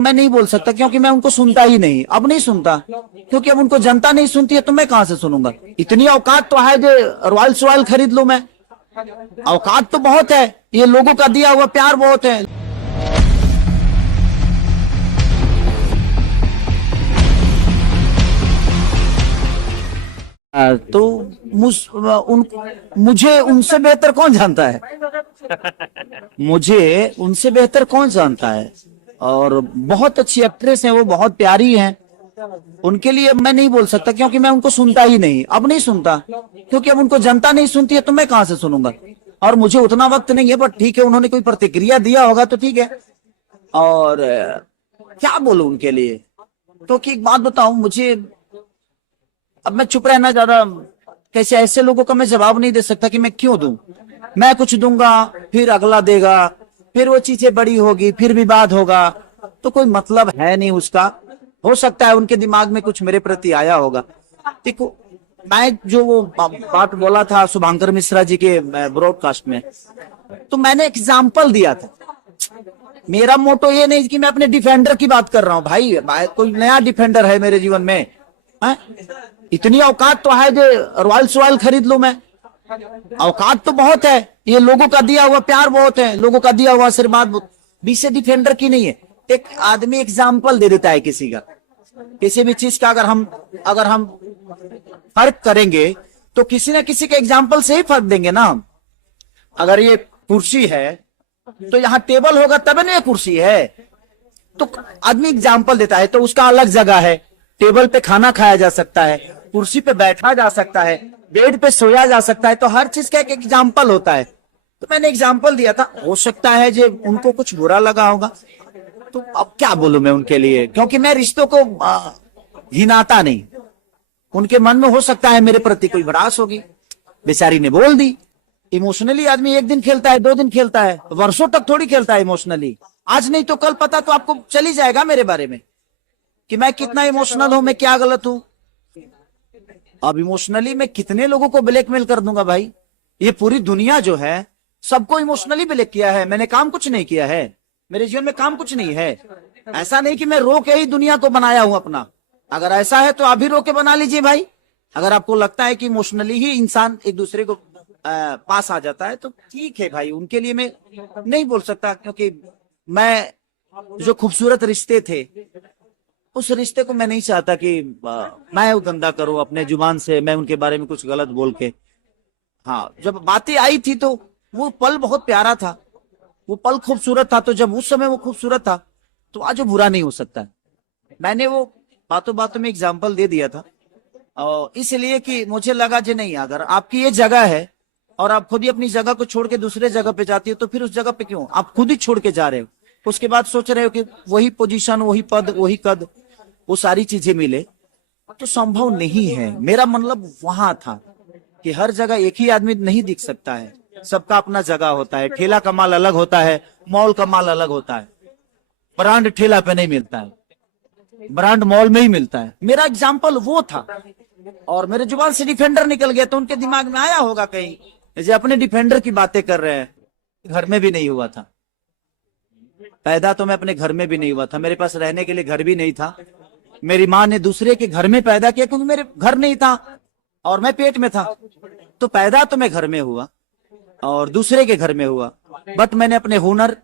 मैं नहीं बोल सकता क्योंकि मैं उनको सुनता ही नहीं, अब नहीं सुनता, क्योंकि अब उनको जनता नहीं सुनती है तो मैं कहां से सुनूंगा। इतनी औकात तो है जो रॉयल्स रॉयल खरीद लूं मैं, औकात तो बहुत है, ये लोगों का दिया हुआ प्यार बहुत है। तो मुझे उनसे बेहतर कौन जानता है, मुझे उनसे बेहतर कौन जानता है। और बहुत अच्छी एक्ट्रेस है वो, बहुत प्यारी हैं, उनके लिए मैं नहीं बोल सकता क्योंकि मैं उनको सुनता ही नहीं, अब नहीं सुनता, क्योंकि अब उनको जनता नहीं सुनती है तो मैं कहां से सुनूंगा। और मुझे उतना वक्त नहीं है, पर ठीक है, उन्होंने कोई प्रतिक्रिया दिया होगा तो ठीक है। और क्या बोलूं उनके लिए, तो कि एक बात बताऊं, मुझे अब मैं चुप रहना ज्यादा, कैसे ऐसे लोगों का मैं जवाब नहीं दे सकता कि मैं क्यों दूं। मैं कुछ दूंगा, फिर अगला देगा, फिर वो चीजें बड़ी होगी, फिर विवाद होगा, तो कोई मतलब है नहीं उसका। हो सकता है उनके दिमाग में कुछ मेरे प्रति आया होगा। देखो, मैं जो वो बात बोला था शुभंकर मिश्रा जी के ब्रॉडकास्ट में, तो मैंने एग्जाम्पल दिया था। मेरा मोटो ये नहीं कि मैं अपने डिफेंडर की बात कर रहा हूं, भाई कोई नया डिफेंडर है मेरे जीवन में है? इतनी औकात तो है जो रॉयल्स रॉयल खरीद लूं मैं, औकात तो बहुत है, ये लोगों का दिया हुआ प्यार बहुत है, लोगों का दिया हुआ आशीर्वाद बीसे डिफेंडर की नहीं है। एक आदमी एग्जाम्पल दे देता है किसी का, किसी भी चीज का अगर हम फर्क करेंगे तो किसी न किसी के एग्जाम्पल से ही फर्क देंगे ना हम। अगर ये कुर्सी है तो यहाँ टेबल होगा तब ना ये कुर्सी है, तो आदमी एग्जाम्पल देता है, तो उसका अलग जगह है, टेबल पे खाना खाया जा सकता है, कुर्सी पे बैठा जा सकता है, बेड पे सोया जा सकता है, तो हर चीज का एक एग्जाम्पल होता है। तो मैंने एग्जाम्पल दिया था, हो सकता है जो उनको कुछ बुरा लगा होगा, तो अब क्या बोलूं मैं उनके लिए, क्योंकि मैं रिश्तों को घिनाता नहीं। उनके मन में हो सकता है मेरे प्रति कोई भड़ास होगी, बेचारी ने बोल दी। इमोशनली आदमी एक दिन खेलता है, 2 दिन खेलता है, वर्षों तक थोड़ी खेलता है इमोशनली। आज नहीं तो कल पता तो आपको चली जाएगा मेरे बारे में कि मैं कितना इमोशनल हूं, मैं क्या गलत हूं। अब इमोशनली मैं कितने लोगों को ब्लैकमेल कर दूंगा भाई, ये पूरी दुनिया जो है सबको इमोशनली ब्लैक किया है, मैंने काम कुछ नहीं किया है, मेरे जीवन में काम कुछ नहीं है। ऐसा नहीं कि मैं रो के ही दुनिया को बनाया हूं अपना, अगर ऐसा है तो आप भी रो के बना लीजिए भाई। अगर आपको लगता है कि इमोशनली ही इंसान एक दूसरे को पास आ जाता है तो ठीक है भाई, उनके लिए मैं नहीं बोल सकता, क्योंकि मैं जो खूबसूरत रिश्ते थे उस रिश्ते को मैं नहीं चाहता कि मैं गंदा करूं अपने जुबान से, मैं उनके बारे में कुछ गलत बोल के। हाँ, जब बातें आई थी तो वो पल बहुत प्यारा था, वो पल खूबसूरत था, तो जब उस समय वो खूबसूरत था तो आज वो बुरा नहीं हो सकता। मैंने वो बातों बातों में एग्जाम्पल दे दिया था, और इसलिए कि मुझे लगा जी नहीं, अगर आपकी ये जगह है और आप खुद ही अपनी जगह को छोड़ के दूसरे जगह पे जाती हो, तो फिर उस जगह पे क्यों आप खुद ही छोड़ के जा रहे हो, उसके बाद सोच रहे हो कि वही पोजीशन, वही पद, वही कद, वो सारी चीजें मिले, तो संभव नहीं है। मेरा मतलब वहां था कि हर जगह एक ही आदमी नहीं दिख सकता है, सबका अपना जगह होता है। ठेला का माल अलग होता है, मॉल का माल अलग होता है, ब्रांड ठेला पे नहीं मिलता है, ब्रांड मॉल में ही मिलता है। मेरा एग्जाम्पल वो था, और मेरे जुबान से डिफेंडर निकल गया, तो उनके दिमाग में आया होगा कहीं, जैसे अपने डिफेंडर की बातें कर रहे हैं। घर में भी नहीं हुआ था पैदा, तो मैं अपने घर में भी नहीं हुआ था, मेरे पास रहने के लिए घर भी नहीं था। मेरी माँ ने दूसरे के घर में पैदा किया क्योंकि मेरे घर नहीं था और मैं पेट में था, तो पैदा तो मैं घर में हुआ और दूसरे के घर में हुआ। बट मैंने अपने हुनर,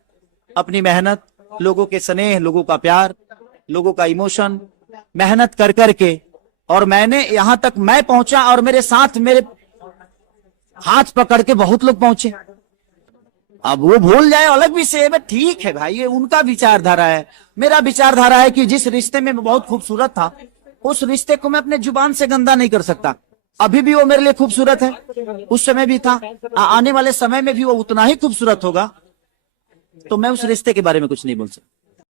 अपनी मेहनत, लोगों के स्नेह, लोगों का प्यार, लोगों का इमोशन, मेहनत कर करके, और मैंने यहां तक मैं पहुंचा, और मेरे साथ मेरे हाथ पकड़ के बहुत लोग पहुंचे। अब वो भूल जाए अलग विषय है, ठीक है भाई, ये उनका विचारधारा है। मेरा विचारधारा है कि जिस रिश्ते में बहुत खूबसूरत था, उस रिश्ते को मैं अपने जुबान से गंदा नहीं कर सकता। अभी भी वो मेरे लिए खूबसूरत है, उस समय भी था, आने वाले समय में भी वो उतना ही खूबसूरत होगा, तो मैं उस रिश्ते के बारे में कुछ नहीं बोल सकता।